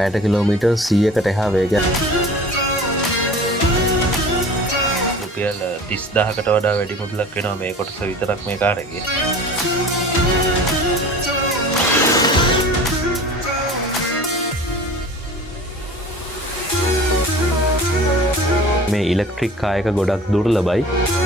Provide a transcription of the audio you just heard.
පැයට kilometre 100කට එහා වේගයක්. රුපියල් 30000කට වඩා වැඩි මුදලක් වෙනවා මේ කොටස විතරක් මේ කාර් එකේ. මේ ඉලෙක්ට්‍රික් කාර් එක ගොඩක් දුර්ලභයි.